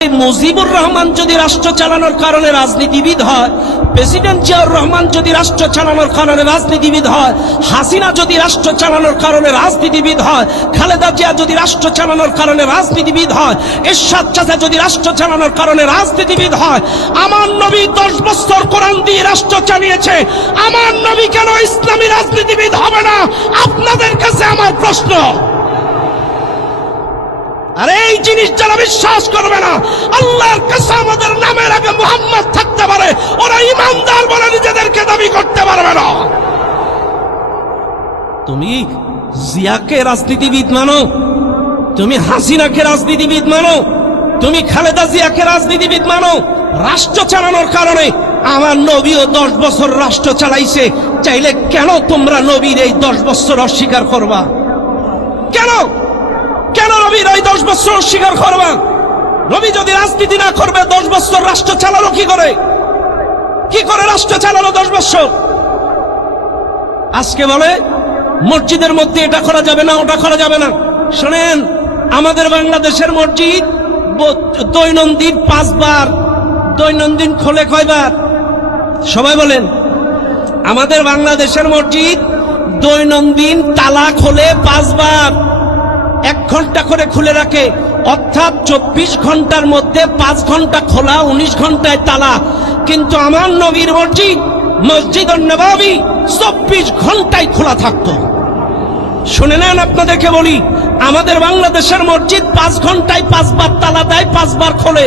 মুজিবুর রহমান যদি রাষ্ট্র চালানোর কারণে রাজনীতিবিদ হয়, প্রেসিডেন্ট জিয়াউর রহমান যদি রাষ্ট্র চালানোর কারণে রাজনীতিবিদ হয়, হাসিনা যদি রাষ্ট্র চালানোর কারণে রাজনীতিবিদ হয়, খালেদা জিয়া যদি রাষ্ট্র চালানোর কারণে রাজনীতিবিদ হয়, এরশাদ চাচা যদি রাষ্ট্র চালানোর কারণে রাজনীতিবিদ হয়, আমার নবী 10 বছর কোরআন দিয়ে রাষ্ট্র চালিয়েছে, আমার নবী কেন ইসলামী রাজনীতিবিদ হবে না? আপনাদের কাছে আমার প্রশ্ন। আরে এই জিনিস যারা বিশ্বাস করবে না, আল্লাহর কাছে আমাদের নামের আগে মুহাম্মদ থাকতে পারে, ওরা ইমানদার বলে নিজেদেরকে দাবি করতে পারবে না। তুমি জিয়াকে রাজনীতিবিদ মানো, তুমি হাসিনাকে রাজনীতিবিদ মানো, তুমি খালেদা জিয়াকে রাজনীতিবিদ মানো, রাষ্ট্র চালানোর কারণে আমার নবীও 10 বছর রাষ্ট্র চালাইছে, চাইলে কেন তোমরা নবীর এই 10 বছর অস্বীকার করবা? কেন কেন নবীর এই 10 বছর অস্বীকার করবা? নবী যদি রাজনীতি না করবে 10 বছর রাষ্ট্র চালালো কি করে? কি করে রাষ্ট্র চালালো 10 বছর? আজকে বলে মসজিদের মধ্যে এটা করা যাবে না, ওটা করা যাবে না। শোনেন, আমাদের বাংলাদেশের মসজিদ দৈনন্দিন 5 বার, দৈনন্দিন খোলে কয়বার? সবাই বলেন। আমাদের বাংলাদেশের মসজিদ দৈনন্দিন তালা খোলে 5 বার, 1 ঘন্টা করে খুলে রাখে, অর্থাৎ 24 ঘন্টার মধ্যে 5 ঘন্টা খোলা, 19 ঘন্টায় তালা। কিন্তু আমার নবীর মসজিদ মসজিদুন নববী 24 ঘন্টায় খোলা থাকতো। শুনে নেন, আপনাদেরকে বলি, আমাদের বাংলাদেশের মসজিদ 5 ঘন্টায় 5 বার তালা দেয়, 5 বার খোলে,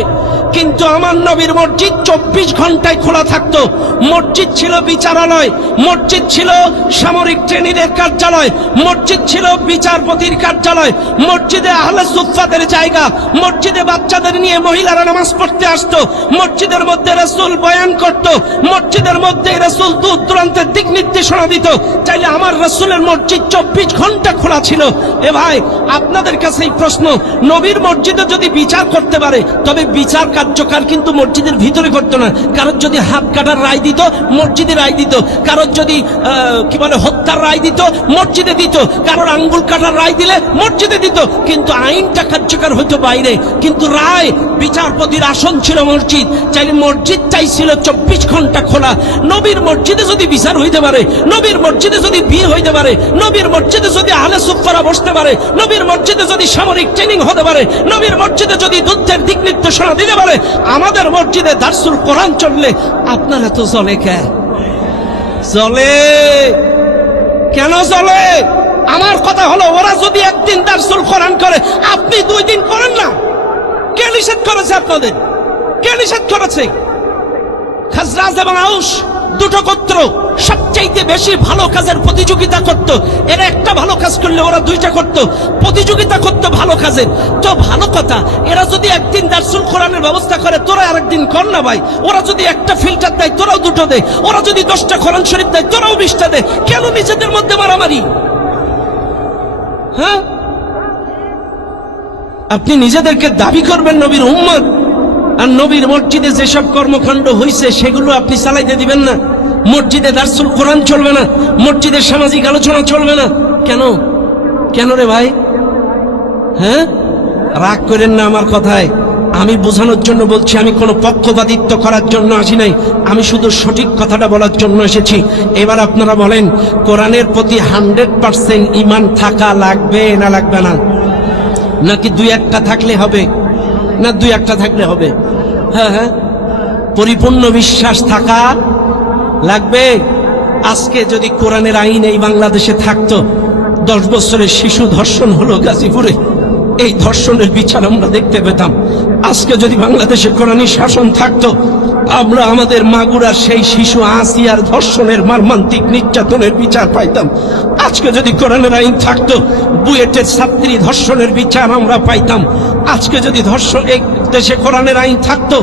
কিন্তু আমার নবীর মসজিদ 24 ঘন্টায় খোলা থাকতো। মসজিদ ছিল বিচারালয়, মসজিদ ছিল সামরিক ট্রেনিংয়ের কার্যালয়, মসজিদ ছিল বিচারপতির কার্যালয়, মসজিদে আহলে সুফফাদের জায়গা, মসজিদে বাচ্চাদের নিয়ে মহিলারা নামাজ পড়তে আসতো, মসজিদের মধ্যে রাসূল বয়ান করত, মসজিদের মধ্যে রাসূল দূর দূরান্তের দিক নির্দেশনা দিত। চাইলে আমার রাসূলের মসজিদ 24 ঘন্টা খোলা ছিল। এ ভাই, আপনাদের কাছে এই প্রশ্ন, নবীর মসজিদে যদি বিচার করতে পারে, তবে বিচার কার্যকর কিন্তু মসজিদের ভিতরে করতো না। কারোর যদি হাত কাটার রায় দিত, মসজিদে রায় দিত। কারোর যদি হত্যার রায় দিত, মসজিদে দিত। কারোর আঙ্গুল কাটার রায় দিলে মসজিদে দিত। কিন্তু আইনটা কার্যকর হইতো বাইরে, কিন্তু রায় বিচারপতির আসন ছিল মসজিদ। চাইলে মসজিদ চাইছিল 24 ঘন্টা খোলা। নবীর মসজিদে যদি বিচার হইতে পারে, নবীর মসজিদে যদি বিয়ে হইতে পারে, নবীর মসজিদে যদি আহলে সুফফারা বসতে পারে, নবীর মসজিদে যদি সামরিক ট্রেনিং হতে পারে, নবীর মসজিদে যদি যুদ্ধের দিক নির্দেশনা দিতে পারে, আমাদের মসজিদে দারসুল কোরআন চললে আপনারা তো চলে কেন চলে? আমার কথা হলো, ওরা যদি একদিন দারসুল কোরআন করে, আপনি 2 দিন করেন না। কে নিষেধ করেছে আপনাদের? কে নিষেধ করেছে? খাজরাজ এবং আউস দুটো গোত্র সবচাইতে বেশি ভালো কাজের প্রতিযোগিতা করত। এরা একটা ভালো কাজ করলে ওরা 2টা করত, প্রতিযোগিতা করত ভালো কাজের। তো ভালো কথা, এরা যদি একদিন দারসুল কোরআনের ব্যবস্থা করে, তোরা আরেকদিন কর না ভাই। ওরা যদি একটা ফিল্টার দেয়, তোরাও 2টো দে। ওরা যদি 10টা কোরআন শরীফ দেয়, তোরাও 20টা দে। কেন নিজেদের মধ্যে মারামারি? হ্যাঁ, আপনি নিজেদেরকে দাবি করবেন নবীর উম্মত, আর নবীর মসজিদে যেসব কর্মকাণ্ড হয়েছে সেগুলো আপনি চালাইতে দিবেন না। মসজিদে দারসুল কোরআন চলবে না, মসজিদে সামাজিক আলোচনা চলবে না। কেন রে ভাই? হ্যাঁ, রাগ করেন না আমার কথায়। আমি বোঝানোর জন্য বলছি, আমি কোনো পক্ষপাতিত্ব করার জন্য আসি নাই, আমি শুধু সঠিক কথাটা বলার জন্য এসেছি। এবার আপনারা বলেন, কোরআনের প্রতি 100% ঈমান থাকা লাগবে না লাগবে না? নাকি 2-1টা থাকলে হবে? না 2-1টা থাকলে হবে? হ্যাঁ, পরিপূর্ণ বিশ্বাস থাকা লাগবে। আজকে যদি কোরআনের আইন এই বাংলাদেশে থাকতো, 10 বছরের শিশু ধর্ষণ হলো গাজীপুরে, এই ধর্ষণের বিচার আমরা দেখতে পেতাম। আজকে যদি বাংলাদেশে কোরআনী শাসন থাকতো, আমরা আমাদের মাগুরার সেই শিশু আসিয়ার ধর্ষণের মর্মান্তিক নির্যাতনের বিচার পাইতাম। আজকে যদি কোরআনের আইন থাকতো, বুয়েটের ছাত্রী ধর্ষণের বিচার আমরা পাইতাম। আজকে যদি এই দেশে কোরআনের আইন থাকতো,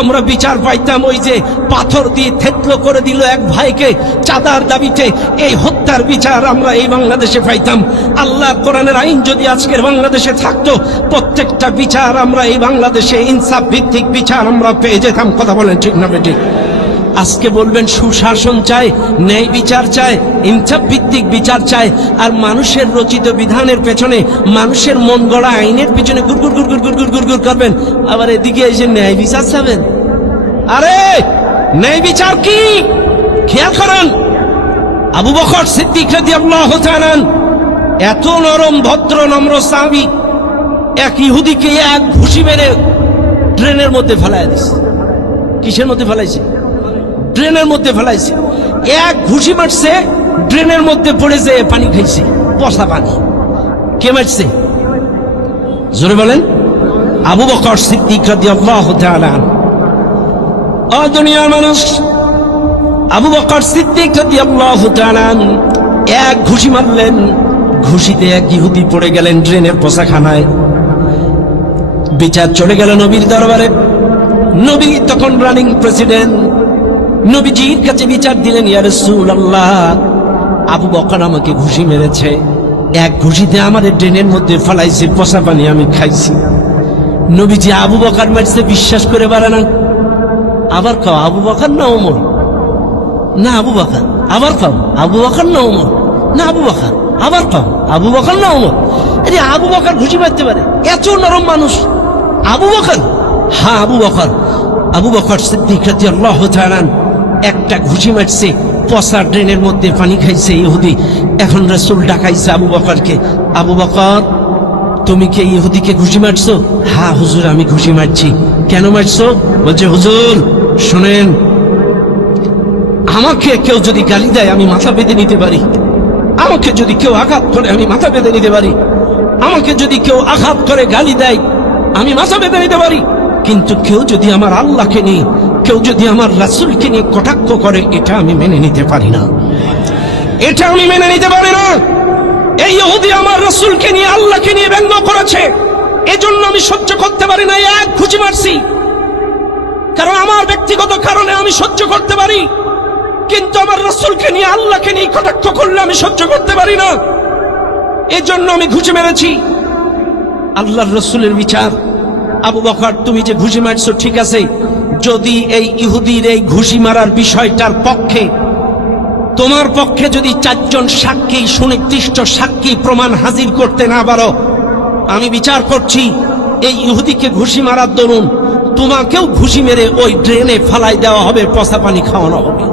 আমরা বিচার পাইতাম। ওই যে পাথর দিয়ে থেতলো করে দিল এক ভাইকে চাঁদার দাবিতে, এই হত্যার বিচার আমরা এই বাংলাদেশে পাইতাম। আল্লাহ কোরআনের আইন যদি আজকের বাংলাদেশে থাকতো, প্রত্যেকটা বিচার আমরা এই বাংলাদেশে ইনসাফ ভিত্তিক বিচার আমরা পেয়ে যেতাম। কথা বলেন ঠিক না বেঠিক? আজকে বলবেন সুশাসন চাই, ন্যায় বিচার চাই, ইনসাফ ভিত্তিক বিচার চাই, আর মানুষের রচিত বিধানের পেছনে, মানুষের মন গড়া আইনের পিছনে গুড়গুড় গুড়গুড় গুড়গুড় গুড়গুড় করবেন, আবার এদিকে এসে ন্যায় বিচার চাবেন। আরে ন্যায় বিচার কি খেয়াল করেন। আবু বকর সিদ্দিক রাদিয়াল্লাহু তাআলা এত নরম ভদ্র নম্র সাহাবী, এক ইহুদিকে এক ঘুষি মেরে ড্রেনের মধ্যে ফেলায় দিছে। কিসের মধ্যে ফেলাইছে? ড্রেনের মধ্যে ফেলাইছে। এক ঘুষি মারছে, ড্রেনের মধ্যে পড়ে যেয়ে পানি খাইছে, পচা পানি। কে মারছে? জোরে বলেন। আবু বকর সিদ্দিক রাদিয়াল্লাহু তাআলা। ও দুনিয়ার মানুষ, আবু বকর সিদ্দিক রাদিয়াল্লাহু তাআলা এক ঘুষি মারলেন, ঘুষিতে এক ইহুদি পড়ে গেলেন ড্রেনের পচাখানায়। বিচার চলে গেল নবীর দরবারে। নবী তখন রানিং প্রেসিডেন্ট। নবীজির কাছে বিচার দিলেন, ইয়া রাসূলুল্লাহ, আবু বকর আমাকে ঘুষি মেরেছে, এক ঘুষিতে আমাদের ড্রেনের মধ্যে ফেলাইছে, পচা পানি আমি খাইছি। নবীজি আবু বকর মারছে বিশ্বাস করে পারে না। আবার খাও আবু বকর না ওমর? না আবু বকর। আবার খাও আবু বকর না ওমর? না আবু বকর। আবার খাও আবু বকর না ওমর? আরে আবু বকর ঘুষি মারতে পারে, এত নরম মানুষ। আবু বকর? হ্যাঁ আবু বকর। আবু বকর সিদ্দিক রাদিয়াল্লাহু তাআলা একটা ঘুষি মারছে, পচা ড্রেনের মধ্যে পানি খাইছে ইহুদি। এখন রাসূল ডাকাইছে আবু বকরকে, আবু বকর তুমি কি ইহুদিকে ঘুষি মারছো? হ্যাঁ হুজুর আমি ঘুষি মারছি। কেন মারছো? বলছে হুজুর শুনেন, আমাকে কেউ যদি গালি দেয় আমি মাথা বেঁধে নিতে পারি, আমাকে যদি কেউ আঘাত করে আমি মাথা বেঁধে নিতে পারি, আমাকে যদি কেউ আঘাত করে গালি দেয় আমি মাথা বেঁধে নিতে পারি, কিন্তু কেউ যদি আমার আল্লাহকে নিয়ে, কেউ যদি আমার রাসূলকে নিয়ে কটাক্ষ করে, এটা আমি মেনে নিতে পারি না, এটা আমি মেনে নিতে পারি না। এই ইহুদি আমার রাসূলকে নিয়ে, আল্লাহকে নিয়ে ব্যঙ্গ করেছে, এজন্য আমি সহ্য করতে পারি না, এক ঘুষি মারছি। কারণ আমার ব্যক্তিগত কারণে আমি সহ্য করতে পারি, কিন্তু আমার রাসূলকে নিয়ে, আল্লাহকে নিয়ে কটাক্ষ করলে আমি সহ্য করতে পারি না, এজন্য আমি ঘুষি মেরেছি। আল্লাহর রাসূলের বিচার, আবু বকর তুমি যে ঘুষি মারছো ঠিক আছে, যদি এই ইহুদির এই ঘুষি মারার বিষয়টার পক্ষে, তোমার পক্ষে যদি 4 জন সাক্ষী, সুনির্দিষ্ট সাক্ষী প্রমাণ হাজির করতে না পারো, আমি বিচার করছি এই ইহুদিকে ঘুষি মারার দরুন তোমাকেও ঘুষি মেরে ওই ড্রেনে ফালাই দেওয়া হবে, পচা পানি খাওয়ানো হবে।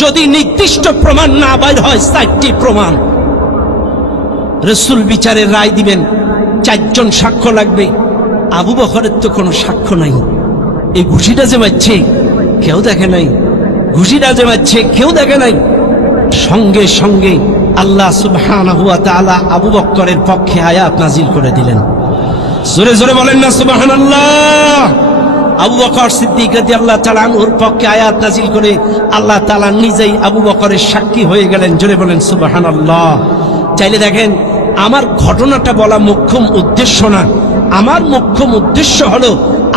যদি নির্দিষ্ট প্রমাণ না বাইর হয়, 4টি প্রমাণ, রাসূল বিচারের রায় দিবেন। 4 জন সাক্ষ্য লাগবে। আবু বকরের তো কোনো সাক্ষ্য নাই। এই ঘুষিটা যে মারছে কেউ দেখে নাই, ঘুষিটা যে মারছে কেউ দেখে নাই। সঙ্গে সঙ্গে আল্লাহ সুবহানাহু ওয়া তাআলা আবু বকরের পক্ষে আয়াত নাজিল করে দিলেন। জোরে জোরে বলেন না সুবহানাল্লাহ। আবু বকর সিদ্দিক রাদিয়াল্লাহু তাআলা আনহুর পক্ষে আয়াত নাজিল করে আল্লাহ তাআলা নিজেই আবু বকরের সাক্ষী হয়ে গেলেন। জোরে বলেন সুবহানাল্লাহ। চাইলে দেখেন, আমার ঘটনাটা বলা মুখ্যম উদ্দেশ্য না, আমার মুখ্যম উদ্দেশ্য হলো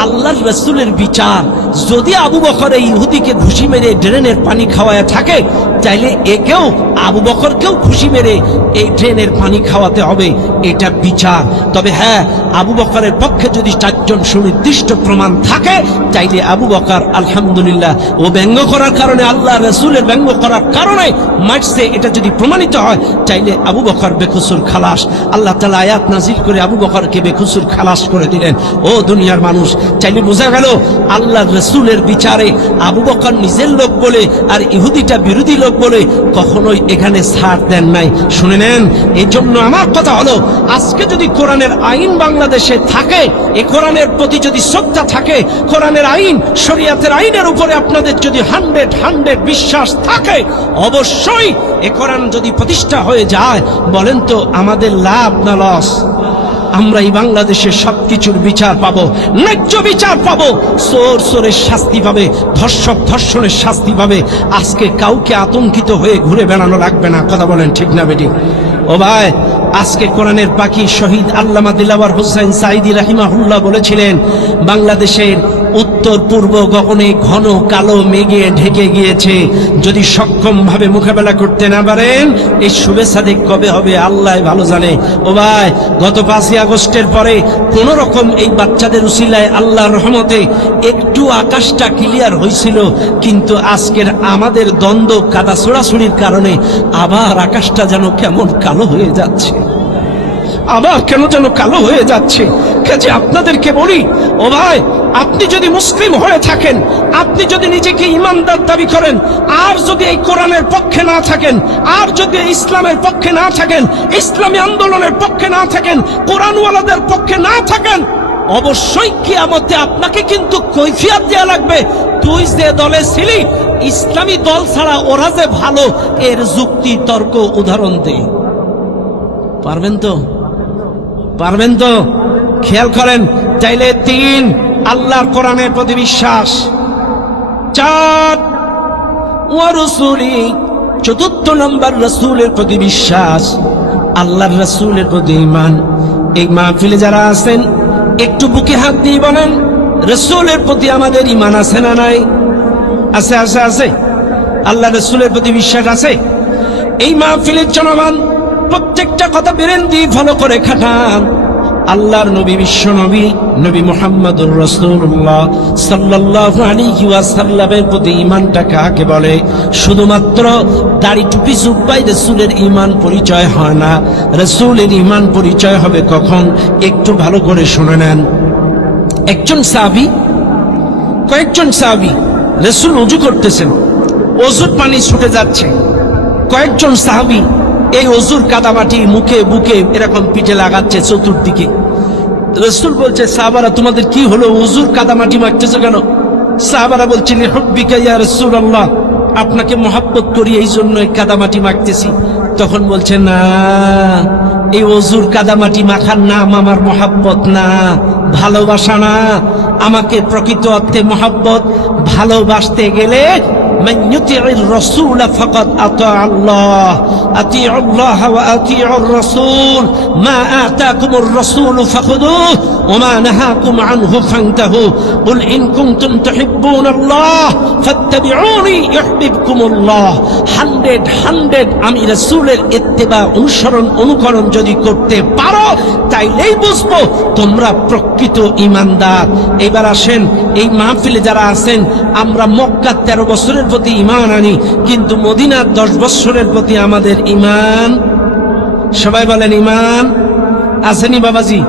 আল্লাহর রাসূলের বিচার। যদি আবু বকর এই ইহুদিকে ঘুষি মেরে ড্রেনের পানি খাওয়ায় থাকে, চাইলে একেও, আবু বকরকেও ঘুষি মেরে এই ড্রেনের পানি খাওয়াতে হবে, এটা বিচার। তবে হ্যাঁ, আবু বকরের পক্ষে যদি 4 জন সুনির্দিষ্ট প্রমাণ থাকে, চাইলে আবু বকর আলহামদুলিল্লাহ, ও ব্যঙ্গ করার কারণে, আল্লাহ রাসূলের ব্যঙ্গ করার কারণে মারছে, এটা যদি প্রমাণিত হয়, চাইলে আবু বকর বেকসুর খালাস। আল্লাহ তাআলা আয়াত নাজিল করে আবু বকরকে বেকসুর খালাস করে দিলেন। ও দুনিয়ার মানুষ, চাইলে বোঝা গেল আল্লাহ রাসূলের বিচারে আবু বকর নিজের লোক বলে আর ইহুদিটা বিরোধী লোক বলে কখনোই এখানে ছাড় দেন নাই। শুনে নেন, এই জন্য আমার কথা হলো, আজকে যদি কোরআনের আইন বাংলাদেশে থাকে, এই কোরআনের প্রতি যদি শ্রদ্ধা থাকে, কোরআনের আইন, শরীয়তের আইনের উপরে আপনাদের যদি 100 বিশ্বাস থাকে, অবশ্যই এই কোরআন যদি প্রতিষ্ঠা হয়ে যায়, বলেন তো আমাদের লাভ না লস? আমরা এই বাংলাদেশের সবকিছুর বিচার পাবো, ন্যায্য বিচার পাবো, চোর চোরের শাস্তি পাবে, ধর্ষক ধর্ষণের শাস্তি পাবে। আজকে কাউকে আতঙ্কিত হয়ে ঘুরে বেড়ানো লাগবে না। কথা বলেন ঠিক না বেটি? ও ভাই, আজকে কোরআনের পাখি শহীদ আল্লামা দিলাওয়ার হোসেন সাঈদী রাহিমাহুল্লাহ বলেছিলেন, বাংলাদেশের উত্তর পূর্ব গগনে ঘন কালো মেঘে ঢেকে গিয়েছে। যদি সক্ষম ভাবে মোকাবেলা করতে না পারেন, এই শুভে সাদেক কবে হবে আল্লাহ ভালো জানে। ও ভাই, গত 5ই আগস্টের পরে কোন রকম এই বাচ্চাদের উসিলায় আল্লাহর রহমতে একটু আকাশটা ক্লিয়ার হয়েছিল, কিন্তু আজকের আমাদের দ্বন্দ্ব কাদা ছোড়াছুড়ির কারণে আবার আকাশটা যেন কেমন কালো হয়ে যাচ্ছে, আবার কেন যেন কালো হয়ে যাচ্ছে। কাজে আপনাদেরকে বলি, ও ভাই, আপনি যদি মুসলিম হয়ে থাকেন, আপনি যদি নিজেকে ইমানদার দাবি করেন, আর যদি এই কোরআনের পক্ষে না থাকেন, আর যদি ইসলামের পক্ষে না থাকেন, ইসলামী আন্দোলনের পক্ষে না থাকেন, কোরআনওয়ালাদের পক্ষে না থাকেন, অবশ্যই কিয়ামতে আপনাকে কিন্তু কৈফিয়ত দেয়া লাগবে। তুই যে দলে ছিলি, ইসলামী দল ছাড়া ওরা যে ভালো, এর যুক্তি তর্ক উদাহরণ দে। পারবেন তো? পারবেন তো? খেয়াল করেন। তাইলে 3, আল্লাহর কোরআনের প্রতি বিশ্বাস। 4, ওয়া রাসূলি, 4th নম্বর রাসূলের প্রতি বিশ্বাস, আল্লাহর রাসূলের প্রতি ঈমান। এই মাহফিলে যারা আছেন, একটু বুকে হাত দিয়ে বলেন, রাসূলের প্রতি আমাদের ঈমান আছে না নাই? আছে, আছে, আছে। আল্লাহ রাসূলের প্রতি বিশ্বাস আছে। এই মাহফিলের জনগণ প্রত্যেকটা কথা বেরেন দিয়ে ফলো করে খাটান। আল্লাহর নবী, বিশ্ব নবী, নবী মুহাম্মদুর রাসূলুল্লাহ সাল্লাল্লাহু আলাইহি ওয়াসাল্লামের প্রতি ঈমানটা কাকে বলে? শুধুমাত্র দাড়ি টুপি জুব্বায় রাসূলের ঈমান পরিচয় হয় না। রাসূলের ঈমান পরিচয় হবে কখন? একটু ভালো করে শুনে নেন। কয়েকজন সাহাবী রাসূল ওযু করতেছেন, ওযুর পানি ছুটে যাচ্ছে। কয়েকজন সাহাবী এই ওযুর কাদামাটি মুখে বুকে এরকম পিঠে লাগাচ্ছে চতুর্দিকে। রাসূল বলছে, সাহাবারা তোমাদের কি হলো, ওযুর কাদামাটি মাখতেছো কেন? সাহাবারা বলছে, লিহুব্বিকা ইয়া রাসূলুল্লাহ, আপনাকে মহব্বত করি এই জন্য এই কাদামাটি মাখতেছি। তখন বলছে, না, এই ওযুর কাদামাটি মাখার নাম আমার মহব্বত না, ভালোবাসা না। আমাকে প্রকৃত অর্থে মহব্বত, ভালোবাসতে গেলে من يطع الرسول فقد اطاع الله اطيعوا الله واطيعوا الرسول ما آتاكم الرسول فخذوه وما نهاكم عنه فانتهوا قل إن كنتم تحبون الله فاتبعوني يحببكم الله 100 আমি রাসূলের ইত্তেবা অনুকরণ যদি করতে পারো, তাইলেই বুঝবো তোমরা প্রকৃত ঈমানদার। এবার আসেন, এই মাহফিলে যারা আছেন, আমরা মক্কার 13 বছরের প্রতি ঈমান আনি, কিন্তু মদিনার 10 বছরের প্রতি আমাদের ঈমান, সবাই বলেন ঈমান আসেনি বাবাজি?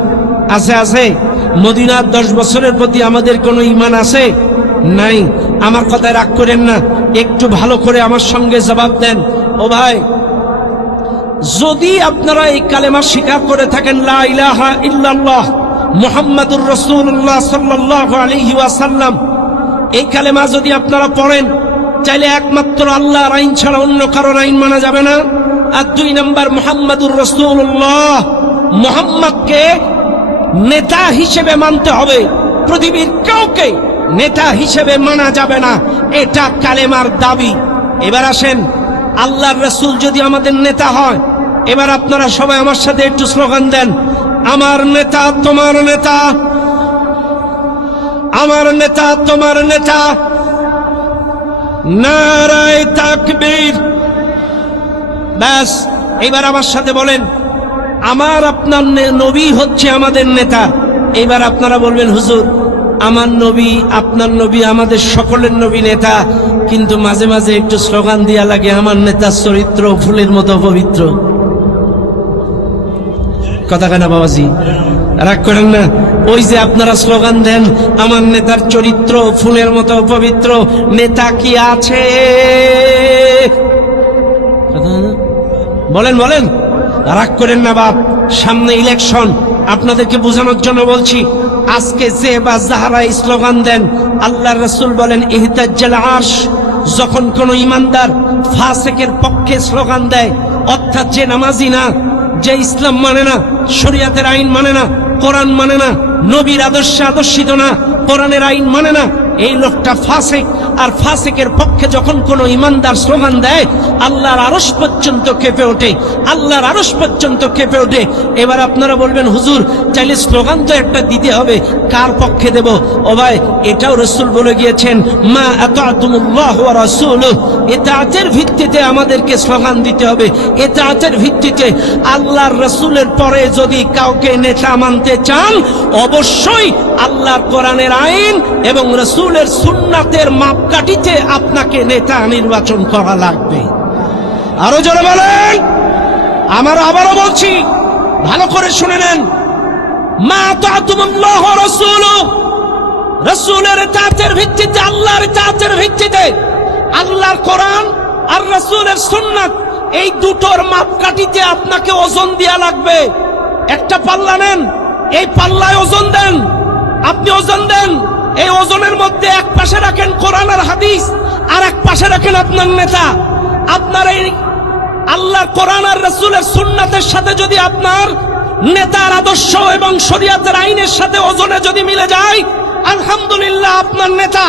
আছে, আছে। মদিনার 10 বছরের প্রতি আমাদের কোনো ঈমান আছে? নাই। আমার কথায় রাগ করেন না, একটু ভালো করে আমার সঙ্গে জবাব দেন। ও ভাই, যদি আপনারা এই কালেমা স্বীকার করে থাকেন, লা ইলাহা ইল্লাল্লাহ মুহাম্মাদুর রাসূলুল্লাহ সাল্লাল্লাহু আলাইহি ওয়াসাল্লাম, এই কালেমা যদি আপনারা পড়েন, চাইলে একমাত্র আল্লাহর আইন ছাড়া অন্য কারোর আইন মানা যাবে না। আর 2 নম্বর, মুহাম্মাদুর রাসূলুল্লাহ, মুহাম্মদকে নেতা হিসেবে মানতে হবে, পৃথিবীর কাউকে নেতা হিসেবে মানা যাবে না। এটা কালেমার দাবি। এবার আসেন, আল্লাহর রাসূল যদি আমাদের নেতা হয়, এবার আপনারা সবাই আমার সাথে একটু স্লোগান দেন, আমার নেতা তোমার নেতা, আমার নেতা তোমার নেতা, নারায়ে তাকবীর। ব্যাস, এবার আমার সাথে বলেন, আমার আপনার নবী হচ্ছে আমাদের নেতা। এবার আপনারা বলবেন, হুজুর, আমার নবী, আপনার নবী, আমাদের সকলের নবী নেতা, কিন্তু মাঝে মাঝে একটু স্লোগান দিয়া লাগে, আমার নেতার চরিত্র ফুলের মতো পবিত্র। কথা কেনা বাবাজি? রাগ করেন না। ওই যে আপনারা স্লোগান দেন, আমার নেতার চরিত্র ফুলের মতো পবিত্র, নেতা কি আছে? বলেন, বলেন, রাগ করেন না বাপ। সামনে ইলেকশন, আপনাদেরকে বোঝানোর জন্য বলছি। আজকে যে বা যাহারা স্লোগান দেন, আল্লাহর রাসূল বলেন, ইহতাজ্জাল আরশ, যখন কোন ইমানদার ফাসিকের পক্ষে স্লোগান দেয়, অর্থাৎ যে নামাজি না, যে ইসলাম মানে না, শরীয়তের আইন মানে না, কোরআন মানে না, নবীর আদর্শে আদর্শিত না, কোরআনের আইন মানে না, এই লোকটা ফাসিক, আর ফাসিকের পক্ষে যখন কোনো ইমানদার স্লোগান দেয় আল্লাহর আরশ পর্যন্ত কেঁপে ওঠে, আল্লাহর আরশ পর্যন্ত কেঁপে ওঠে। এবার আপনারা বলবেন হুজুর চাইলে স্লোগান তো একটা দিতে হবে, কার পক্ষে দেব? ও ভাই, এটাও রাসূল বলে গিয়েছেন, মা আতাতুল্লাহ ওয়া রাসূলুহু, ইতাআতের ভিত্তিতে আমাদেরকে স্লোগান দিতে হবে। ইতাআতের ভিত্তিতে আল্লাহর রাসূলের পরে যদি কাউকে নেতা মানতে চান, অবশ্যই আল্লাহর কোরআনের আইন এবং রাসূলের সুন্নাতের মাপকাঠিতে আপনাকে নেতা নির্বাচন করা লাগবে। আরো জোরে বলেন। আবারও বলছি, ভালো করে শুনে নেন, মা তাআতুল্লাহ ওয়া রাসূলুহু, রাসূলের ইতাআতের ভিত্তিতে, আল্লাহর ইতাআতের ভিত্তিতে, আল্লাহর কোরআন আর রাসূলের সুন্নাত, এই দুটোর মাপকাঠিতে আপনাকে ওজন দেয়া লাগবে। একটা পাল্লা নেন, এই পাল্লায় ওজন দেন, আপনি ওজন দেন, এই ওজনের মধ্যে এক পাশে রাখেন কোরআন আর হাদিস, আর এক পাশে রাখেন আপনার নেতা। আপনার এই আল্লাহর কোরআন আর রাসূলের সুন্নাতের সাথে যদি আপনার নেতার আদর্শ এবং শরীয়তের আইনের সাথে ওজনে যদি মিলে যায়, আলহামদুলিল্লাহ আপনার নেতা।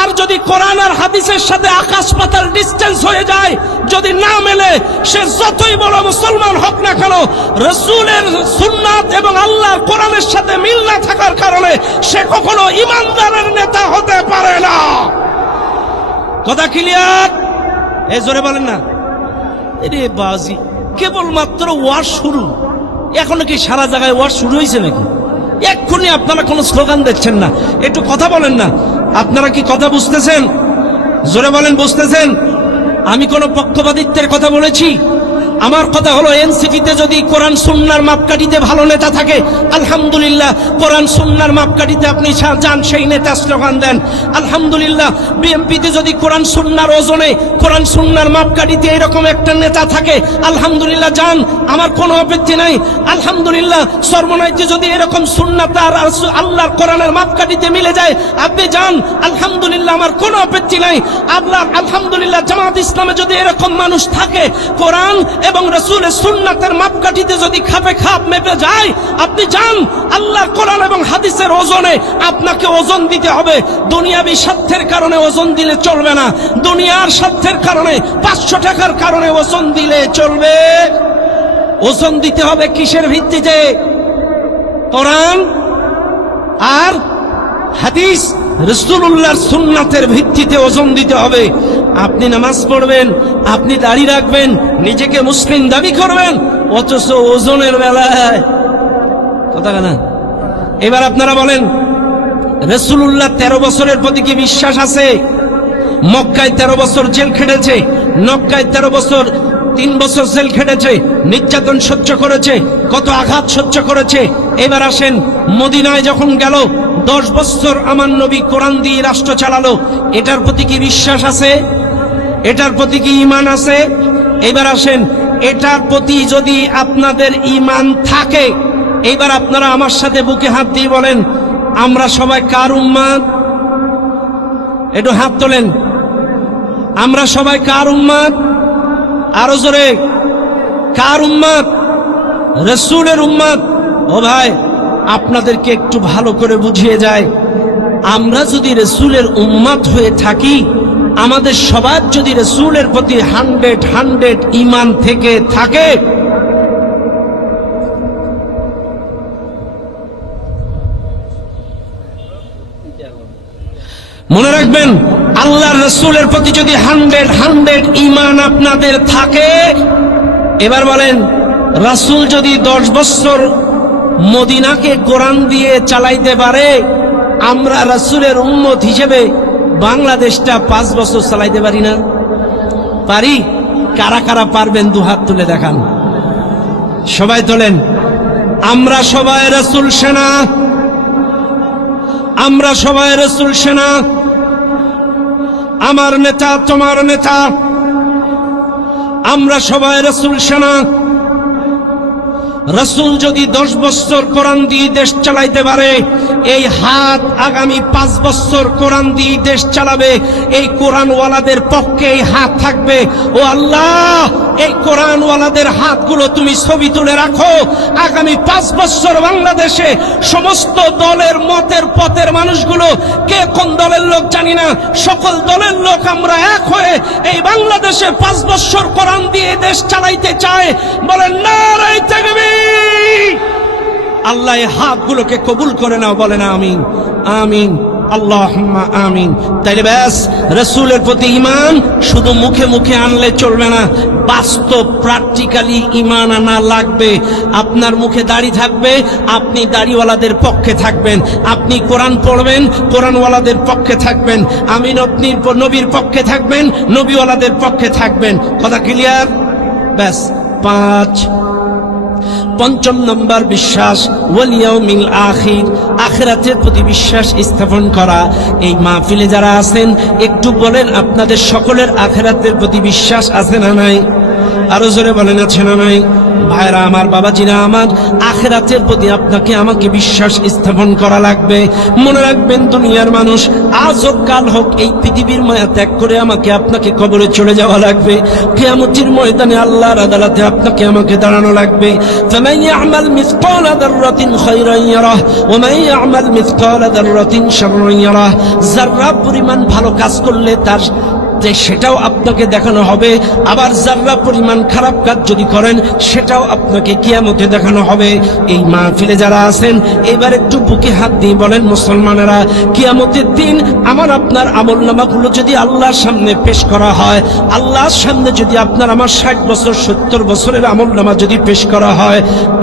আর যদি কোরআন আর হাদিসের সাথে আকাশ পাতাল ডিসটেন্স হয়ে যায়, যদি না মেলে, সে যতই বড় মুসলমান হোক না কেন, রাসূলের সুন্নাত এবং আল্লাহর কোরআনের সাথে মিল না থাকার কারণে সে কখনো ইমানদারের নেতা হতে পারে না। কথা ক্লিয়ার? এই জোরে বলেন না। এরে বাজি, কেবলমাত্র ওয়াজ শুরু, এখনো কি সারা জায়গায় ওয়াজ শুরু হয়েছে নাকি? এক্ষুনি আপনারা কোনো স্লোগান দেখছেন না, একটু কথা বলেন না। আপনারা কি কথা বুঝতেছেন? জোরে বলেন, বুঝতেছেন? আমি কোনো পক্ষপাতিত্বের কথা বলেছি? আমার কথা হলো, এনসিপিতে যদি কোরআন সুন্নাহর মাপকাঠিতে ভালো নেতা থাকে, আলহামদুলিল্লাহ, কোরআন সুন্নাহর মাপকাঠিতে আপনি যান, সেই নেতা স্লোগান দেন, আলহামদুলিল্লাহ। বিএনপিতে যদি কোরআন সুন্নাহর ওজনে, কোরআন সুন্নাহর মাপকাঠিতে এরকম একটা নেতা থাকে, আলহামদুলিল্লাহ, যান, আমার কোনো আপত্তি নাই, আলহামদুলিল্লাহ। সর্বনাইতে যদি এরকম সুন্নাত আর আল্লাহর কোরআনের মাপকাঠিতে মিলে যায়, আপনি যান, আলহামদুলিল্লাহ, আমার কোনো আপত্তি নাই। আল্লাহ আলহামদুলিল্লাহ, জামাত ইসলামে যদি এরকম মানুষ থাকে, কোরআন এবং রাসূলের সুন্নাতের মাপকাঠিতে যদি খাপে খাপ মেপে যায়, আপনি যান, আল্লাহর কোরআন এবং হাদিসের ওজনে আপনাকে ওজন দিতে হবে। দুনিয়াবি স্বার্থের কারণে ওজন দিলে চলবে না, দুনিয়ার স্বার্থের কারণে, 500 টাকার কারণে ওজন দিলে চলবে। ওজন দিতে হবে কিসের ভিত্তিতে? কোরআন আর হাদিস, রাসূলুল্লাহর সুন্নাতের ভিত্তিতে ওজন দিতে হবে। আপনি নামাজ পড়বেন, আপনি দাড়ি রাখবেন, নিজেকে মুসলিম দাবি করবেন, অথচ ওজনের বেলায় কথা না। এবার আপনারা বলেন, রাসূলুল্লাহ 13 বছরের প্রতি কি বিশ্বাস আছে? মক্কায় 13 বছর জেল খেটেছে, মক্কায় 13 বছর 3 বছর জেল খেটেছে, নির্যাতন সহ্য করেছে, কত আঘাত সহ্য করেছে। এবার আসেন, মদিনায় যখন গেল, 10 বছর আমার নবী কোরআন দিয়ে রাষ্ট্র চালালো, এটার প্রতি কি বিশ্বাস আছে? এটার প্রতি কি ঈমান আছে? এবার আসেন, এটার প্রতি যদি আপনাদের ঈমান থাকে, এবার আপনারা আমার সাথে বুকে হাত দিয়ে বলেন, আমরা সবাই কার উম্মত? একটু হাত তোলেন। আমরা সবাই কার উম্মত? আরো জোরে, কার উম্মত? রাসূলের উম্মত। ও ভাই, আপনাদেরকে একটু ভালো করে বুঝিয়ে যায়, আমরা যদি রাসূলের উম্মত হয়ে থাকি, আমাদের সবার যদি রাসূলের প্রতি 100 ঈমান থেকে থাকে, মনে রাখবেন, আল্লাহর রাসূলের প্রতি যদি 100 ঈমান আপনাদের থাকে, এবার বলেন, রাসূল যদি 10 বছর মদিনাকে কোরআন দিয়ে চালাইতে পারে, আমরা রাসূলের উম্মত হিসেবে বাংলাদেশটা 5 বছর চালাইতে পারি না? পারি? কারা কারা পারবেন দুহাত তুলে দেখান। সবাই তোলেন। আমরা সবাই রাসূল সেনা, আমরা সবাই রাসূল সেনা। আমার নেতা, তোমার নেতা, আমরা সবাই রাসূল সেনা। রাসূল যদি 10 বছর কোরআন দিয়ে দেশ চালাইতে পারে, এই হাত আগামী 5 বছর কোরআন দিয়ে দেশ চালাবে। এই কোরআনওয়ালাদের পক্ষে এই হাত থাকবে। ও আল্লাহ, এই কোরআনওয়ালাদের হাতগুলো তুমি ছবি তুলে রাখো। আগামী 5 বছর বাংলাদেশে সমস্ত দলের মতের পথের মানুষগুলো, কে কোন দলের লোক জানি না, সকল দলের লোক আমরা এক হয়ে এই বাংলাদেশে 5 বছর কোরআন দিয়ে দেশ চালাইতে চায়। বলেন নারায়ে তাকবীর। আল্লাহ এই হাতগুলোকে কবুল করে নাও, বলেন আমিন আমিন আল্লাহুম্মা আমিন। তাইলে ব্যাস, রাসূলের প্রতি ঈমান শুধু মুখে মুখে আনলে চলবে না, বাস্তব প্র্যাকটিক্যালি ঈমান আনা লাগবে। আপনার মুখে দাড়ি থাকবে, আপনি দাড়িওয়ালাদের পক্ষে থাকবেন। আপনি কোরআন পড়বেন, কোরআনওয়ালাদের পক্ষে থাকবেন। আমিন, আপনি নবীর পক্ষে থাকবেন, নবীওয়ালাদের পক্ষে থাকবেন। কথা ক্লিয়ার? ব্যাস। 5 নম্বর বিশ্বাস, ওয়াল ইয়াউমিল আখির, আখিরাতের প্রতি বিশ্বাস স্থাপন করা। এই মাহফিলে যারা আছেন একটু বলেন, আপনাদের সকলের আখিরাতের প্রতি বিশ্বাস আছে না নাই? আরো জোরে বলেন, আছে না নাই? ভাইরা আমার, বাবাজিরা আমার, আখিরাতের প্রতি আপনাকে আমাকে বিশ্বাস স্থাপন করা লাগবে। মনে রাখবেন, দুনিয়ার মানুষ আজ হোক কাল হোক এই পৃথিবীর মায়া ত্যাগ করে আমাকে আপনাকে কবরে চলে যাওয়া লাগবে। কিয়ামতের ময়দানে আল্লাহর আদালতে আপনাকে আমাকে দাঁড়ানো লাগবে। ফামান ইয়ামাল মিসকালা যাররাতিন খায়রান ইয়ারাহ ওয়া মান ইয়ামাল মিসকালা যাররাতিন শাররান ইয়ারাহ। যাররা পরিমাণ ভালো কাজ করলে তার সেটাও আপনাকে দেখানো হবে, আবার যারা পরিমাণ খারাপ কাজ যদি করেন সেটাও আপনাকে কিয়ামতে দেখানো হবে। এই মাহফিলে যারা আছেন এবার একটু বুকে হাত দিয়ে বলেন, মুসলমানেরা, কিয়ামতের দিন আমার আপনার আমলনামাগুলো যদি আল্লাহর সামনে পেশ করা হয়, আল্লাহর সামনে যদি আপনার আমার 60 বছর 70 বছরের আমলনামা যদি পেশ করা হয়,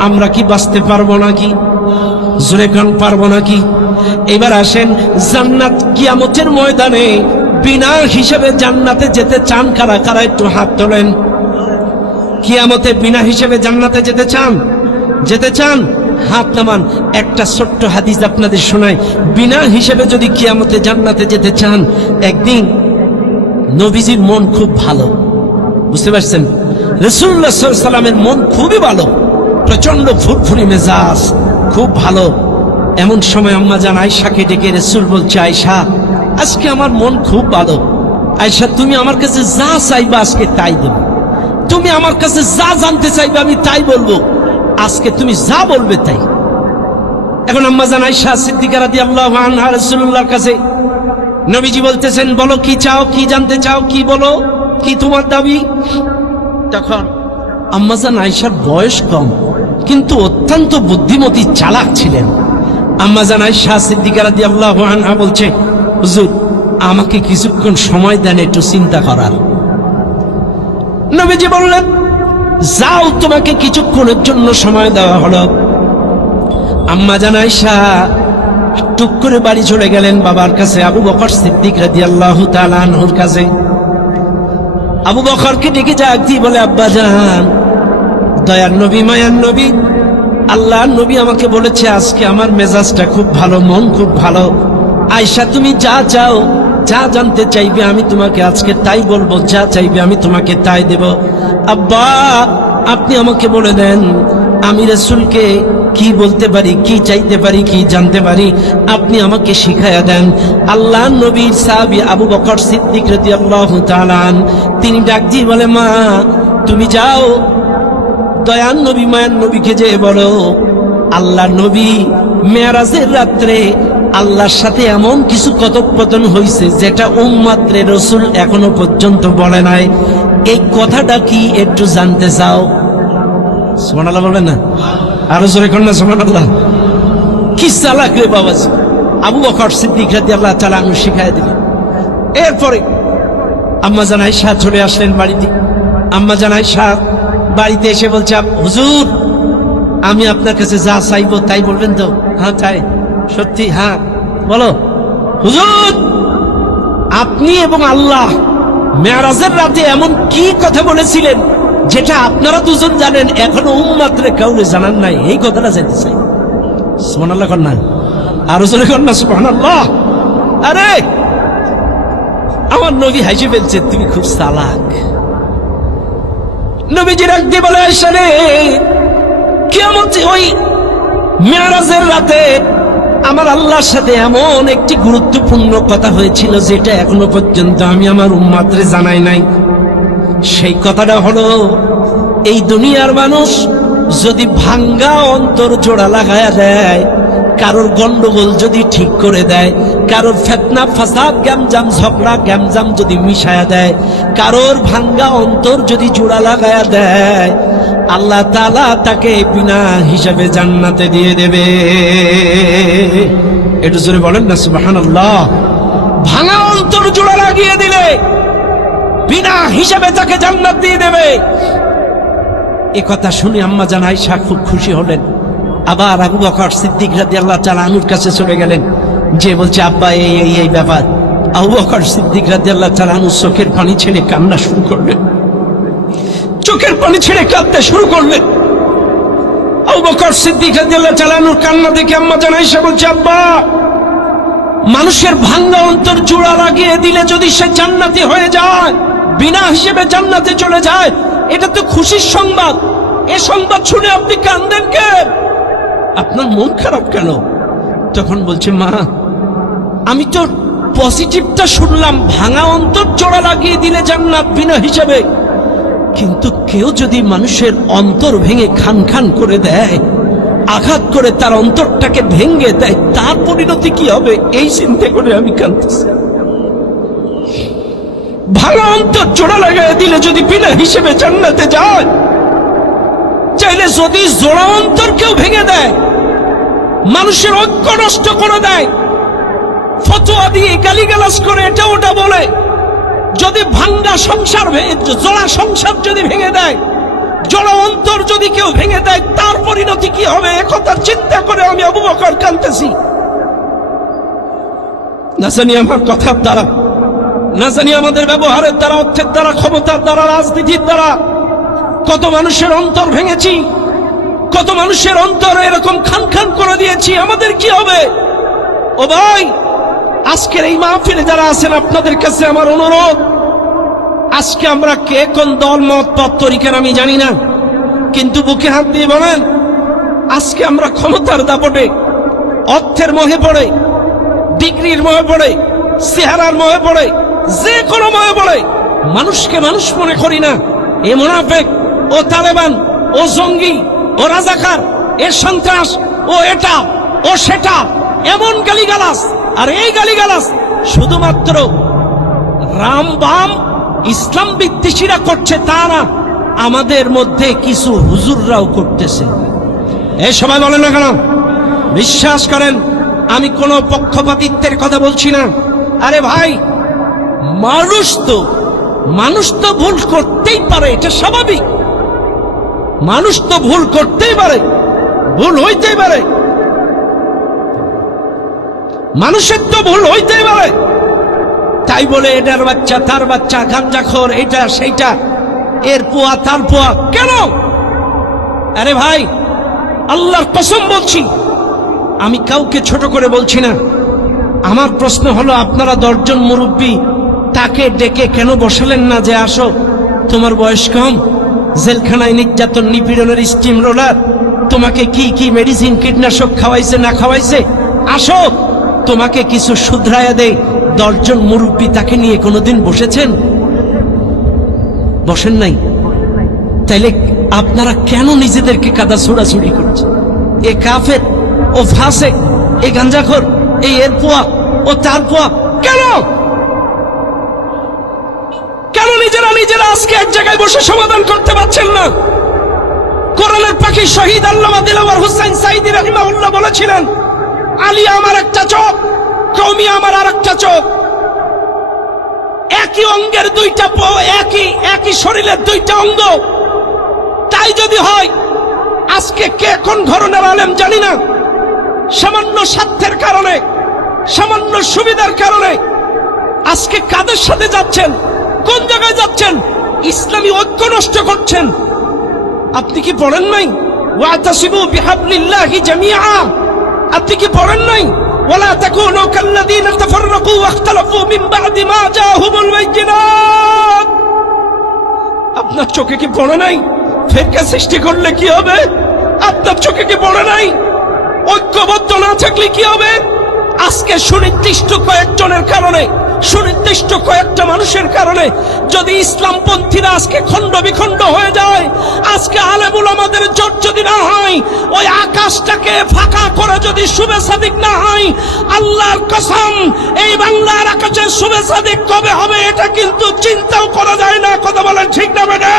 আমরা কি বাঁচতে পারবো নাকি? জোরে কান, পারবো নাকি? এবার আসেন, জান্নাত কিয়ামতের ময়দানে বিনা হিসেবে জান্নাতে যেতে চান কারা কারা? একটু হাত তোলেন। কিয়ামতে বিনা হিসেবে জান্নাতে যেতে চান? যেতে চান? হাত নামান। একটা ছোট্ট হাদিস আপনাদের শোনাই। বিনা হিসেবে যদি কিয়ামতে জান্নাতে যেতে চান, একদিন নবীজির মন খুব ভালো, বুঝতে পারছেন? রাসূলুল্লাহ সাল্লাল্লাহু আলাইহি সাল্লামের মন খুবই ভালো, প্রচন্ড ফুরফুরি মেজাজ, খুব ভালো। এমন সময় আম্মা জান আয়েশাকে ডেকে রাসূল বলছে, আয়েশা, আজকে আমার মন খুব ভালো। আয়েশা, তুমি আমার কাছে যা চাইবা আজকে তাই দেব। তুমি আমার কাছে যা জানতে চাইবে আমি তাই বলবো। আজকে তুমি যা বলবে তাই। এখন আম্মা জান আয়েশা সিদ্দিকা রাদিয়াল্লাহু আনহা রাসূলুল্লাহর কাছে, নবীজি বলতেছেন, বলো কি চাও, কি জানতে চাও, কি বলো, কি তোমার দাবি? তখন আম্মা জান আয়েশার বয়স কম কিন্তু অত্যন্ত বুদ্ধিমতী, চালাক ছিলেন। আম্মা জান আয়েশা সিদ্দিকা রাদিয়াল্লাহু আনহা বলছে, হুজুর, আমাকে কিছুক্ষণ সময় দেন একটু চিন্তা করার। নবীজি বললেন, যাও, তোমাকে কিছুক্ষণের জন্য সময় দেওয়া হলো। আম্মা জান আয়েশা টুক করে বাড়ি চলে গেলেন বাবার কাছে, আবু বকর সিদ্দিক রাদিয়াল্লাহু তাআলা আনহুর কাছে। আবু বকরকে ডেকে ডাক দিয়ে বলে, আব্বা জান, দয়ার নবী, মায়ার নবী, আল্লাহর নবী আমাকে বলেছে আজকে আমার মেজাজটা খুব ভালো, মন খুব ভালো। আয়েশা, তুমি যা চাও, যা জানতে চাইবে আমি তোমাকে আজকে তাই বলবো, যা চাইবে আমি তোমাকে তাই দেব। আব্বা, আপনি আমাকে বলে দেন আমি রাসূলকে কি বলতে পারি, কি চাইতে পারি, কি জানতে পারি, আপনি আমাকে শিখায়া দেন। আল্লাহর নবীর সাহাবী আবু বকর সিদ্দিক রাদিয়াল্লাহু তাআলা তিনি ডাক দিয়ে বলে, মা, তুমি যাও, দয়ার নবী মায়ার নবীকে যে বলো, আল্লাহর নবী মেরাজের রাত্রে আল্লাহর সাথে এমন কিছু কথোপকথন হয়েছে যেটা উম্মতে রাসূল এখনো পর্যন্ত বলে নাই। এই কথাটা কি একটু জানতে চাও? সুবহানাল্লাহ বলবেন না? আরো জোরে করেন না সুবহানাল্লাহ। কি চালাক রে বাবাজি! আবু বকর সিদ্দিক রাদিয়াল্লাহু তাআলা আনহু শিখায় দিলেন। এরপরে আম্মা জান আয়েশা চলে আসলেন বাড়িতে। আম্মা জান আয়েশা বাড়িতে এসে বলছে, হুজুর, আমি আপনার কাছে যা চাইবো তাই বলবেন তো? হ্যাঁ তাই। সত্যি? হ্যাঁ বলো। হুজুর, আপনি এবং আল্লাহ মেরাজের রাতে এমন কি কথা বলেছিলেন যেটা আপনারা দুজন জানেন, এখনো উম্মতরে কাউরে জানান নাই, এই কথাটা জানতে চাই। সুবহানাল্লাহ কর না, আরো জোরে কর না সুবহানাল্লাহ। আরে আমার নবী হাসি ফেলছে, তুমি খুব চালাক। নবীজি রাখতে বলে, আয়েশা রে, কিয়ামতে ওই মেরাজের রাতে আমার আল্লাহর সাথে এমন একটি গুরুত্বপূর্ণ কথা হয়েছিল যেটা এখনো পর্যন্ত আমি আমার উম্মতরে জানাই নাই। সেই কথাটা হলো, এই দুনিয়ার মানুষ যদি ভাঙ্গা অন্তর জোড়া লাগায়া দেয়, কারোর গন্ডগোল যদি ঠিক করে দেয়, কারোর ফিতনা ফাসাদ গ্যামজাম ঝগড়া গ্যামজাম যদি মিশায়া দেয়, কারোর ভাঙ্গা অন্তর যদি জোড়া লাগায়া দেয়, আল্লাহ তাআলা তাকে বিনা হিসাবে জান্নাতে দিয়ে দেবে। একটু জোরে বলেন না সুবহানাল্লাহ। ভাঙা অন্তর জোড়া লাগিয়ে দিলে বিনা হিসাবে তাকে জান্নাত দিয়ে দেবে। এ কথা শুনে আম্মা জান আয়েশা খুব খুশি হলেন। আবার আবু বকর সিদ্দিক রাদিয়াল্লাহু তাআলা আনহুর কাছে চলে গেলেন, যে বলছে আব্বা এই ব্যাপার। আবু বকর সিদ্দিক রাদিয়াল্লাহু তাআলা আনহু চোখের পানি ছেড়ে কান্না শুরু করলেন, চোখের পানি ছেড়ে কাঁদতে শুরু করলেন। আবু বকর সিদ্দিক রাদিয়াল্লাহু তাআলা আনহুর কান্না দেখে আম্মা জান আয়েশা বলছে, আব্বা, মানুষের ভাঙ্গা অন্তর জোড়া লাগিয়ে দিলে যদি সে জান্নাতি হয়ে যায়, বিনা হিসেবে জান্নাতে চলে যায়, এটা তো খুশির সংবাদ। এ সংবাদ শুনে আপনি কাঁদেন কেন? আপনার মন খারাপ কেন? তখন বলছে, মা, আমি তো পজিটিভটা শুনলাম, ভাঙা অন্তর জোড়া লাগিয়ে দিলে জান্নাত বিনা হিসেবে, কিন্তু কেউ যদি মানুষের অন্তর ভেঙে খান খান করে দেয়, আঘাত করে তার অন্তরটাকে ভেঙে দেয়, তার পরিণতি কি হবে, এই চিন্তা করে আমি কাঁদতেছি। ভাঙা অন্তর জোড়া লাগাই দিলে যদি বিনা হিসেবে জান্নাতে যায়, চাইলে যদি জোড়া অন্তর কেউ ভেঙে দেয়, মানুষের ঐক্য নষ্ট করে দেয়, ফতোয়া দিয়ে গালিগালাজ করে এটা ওটা বলে, যদি ভাঙ্গা সংসার জোড়া সংসার যদি ভেঙে দেয়, জোড়া অন্তর যদি কেউ ভেঙে দেয়, তার পরিণতি কি হবে, একথার চিন্তা করে আমি আবু বকর কাঁদতেছি। না জানি আমার কথার দ্বারা, না জানি আমাদের ব্যবহারের দ্বারা, অর্থের দ্বারা, ক্ষমতার দ্বারা, রাজনীতির দ্বারা কত মানুষের অন্তর ভেঙেছি, কত মানুষের অন্তর এরকম খান খান করে দিয়েছি। আমাদের কি হবে? ও ভাই, আজকের এই মাহফিলে যারা আছেন, আপনাদের কাছে আমার অনুরোধ, আজকে আমরা কে কোন দল মত পথ তরিকার আমি জানি না, কিন্তু বুকে হাত দিয়ে বলেন, আজকে আমরা ক্ষমতার দাপটে, অর্থের মোহে পড়ে, ডিগ্রির মোহে পড়ে, চেহারার মোহে পড়ে, যে কোনো মোহে পড়ে মানুষকে মানুষ মনে করি না। এ মুনাফিক, ও তালেবান, ও জঙ্গি, ও রাজাকার, এ সন্ত্রাস, ও এটা, ও সেটা, এমন গালিগালাজ। আর এই গালিগালাজ শুধুমাত্র রাম বাম ইসলাম বিদ্বেষীরা করছে তা না, আমাদের মধ্যে কিছু হুজুররাও করতেছে। এই সবাই বলেন না কেন? বিশ্বাস করেন, আমি কোনো পক্ষপাতিত্বের কথা বলছি না। আরে ভাই, মানুষ তো ভুল করতেই পারে, এটা স্বাভাবিক। মানুষ তো ভুল করতেই পারে, ভুল হইতেই পারে, মানুষের তো ভুল হইতেই পারে। তাই বলে এটার বাচ্চা তার বাচ্চা, গাঞ্জাখোর, এটা সেইটা, এর পোয়া তার পোয়া কেন? আরে ভাই, আল্লাহর কসম বলছি, আমি কাউকে ছোট করে বলছি না। আমার প্রশ্ন হলো, আপনারা 10 জন মুরব্বী, তাকে ডেকে কেন বসালেন না যে আসো, তোমার বয়স কম, জেলখানায় নির্যাতন নিপীড়নের স্টিম রোলার, তোমাকে কি কি মেডিসিন কীটনাশক খাওয়াইছে না খাওয়াইছে, আসো তোমাকে কিছু শুধরায়া দেয়। 10 জন মুরব্বী তাকে নিয়ে কোনোদিন বসেছেন? বসেন নাই। তাইলে আপনারা কেন নিজেদেরকে কাদা ছোড়াছুড়ি করছেন? এ কাফের, ও ফাসেক, এ গাঞ্জাখোর, এই এর পোয়া, ও তার পোয়া, কেন কেন নিজেরা আজকে এক জায়গায় বসে সমাধান করতে পারছেন না? কোরআনের পাখি শহীদ আল্লামা দিলওয়ার হোসেন সাইদি রাহিমাহুল্লাহ বলেছিলেন, আলী আমার একটা চোখ, কওমি আমার আরেকটা চোখ। একই অঙ্গের দুইটা, একই শরীরের দুইটা অঙ্গ। তাই যদি হয়, আজকে কে কোন ধরনের আলেম জানি না, সামান্য স্বার্থের কারণে, সামান্য সুবিধার কারণে আজকে কাদের সাথে যাচ্ছেন, কোন জায়গায় যাচ্ছেন, ইসলামী ঐক্য নষ্ট করছেন। আপনি কি পড়েন নাই ওয়াতাসিবু বিহাবলিল্লাহি জামিআ? আপনি কি পড়েন নাই ওয়ালা তাকুনু কাল্লাযীনা তাফাররাকু ওয়াখতালাফু মিন বা'দি মা জাআহুমুল বাইয়িনাত? আপনার চোখে কি পড়ে নাই ফিরকা সৃষ্টি করলে কি হবে? আপনার চোখে কি পড়ে নাই ঐক্যবদ্ধ না থাকলে কি হবে? আজকে সুনির্দিষ্ট কয়েকজনের কারণে সুনির্দিষ্ট কয়েকটা মানুষের কারণে যদি ইসলামপন্থীরা আজকে খণ্ড বিখণ্ড হয়ে যায়, আজকে আলেমুল আমাদের জোট যদি না হয়, ওই আকাশটাকে ফাঁকা করে যদি শুভে সাদিক না হয়, আল্লাহর কসম এই বাংলার আকাশের শুভে সাদিক কবে হবে এটা কিন্তু চিন্তাও করা যায় না। কথা বলেন ঠিক না বেটা?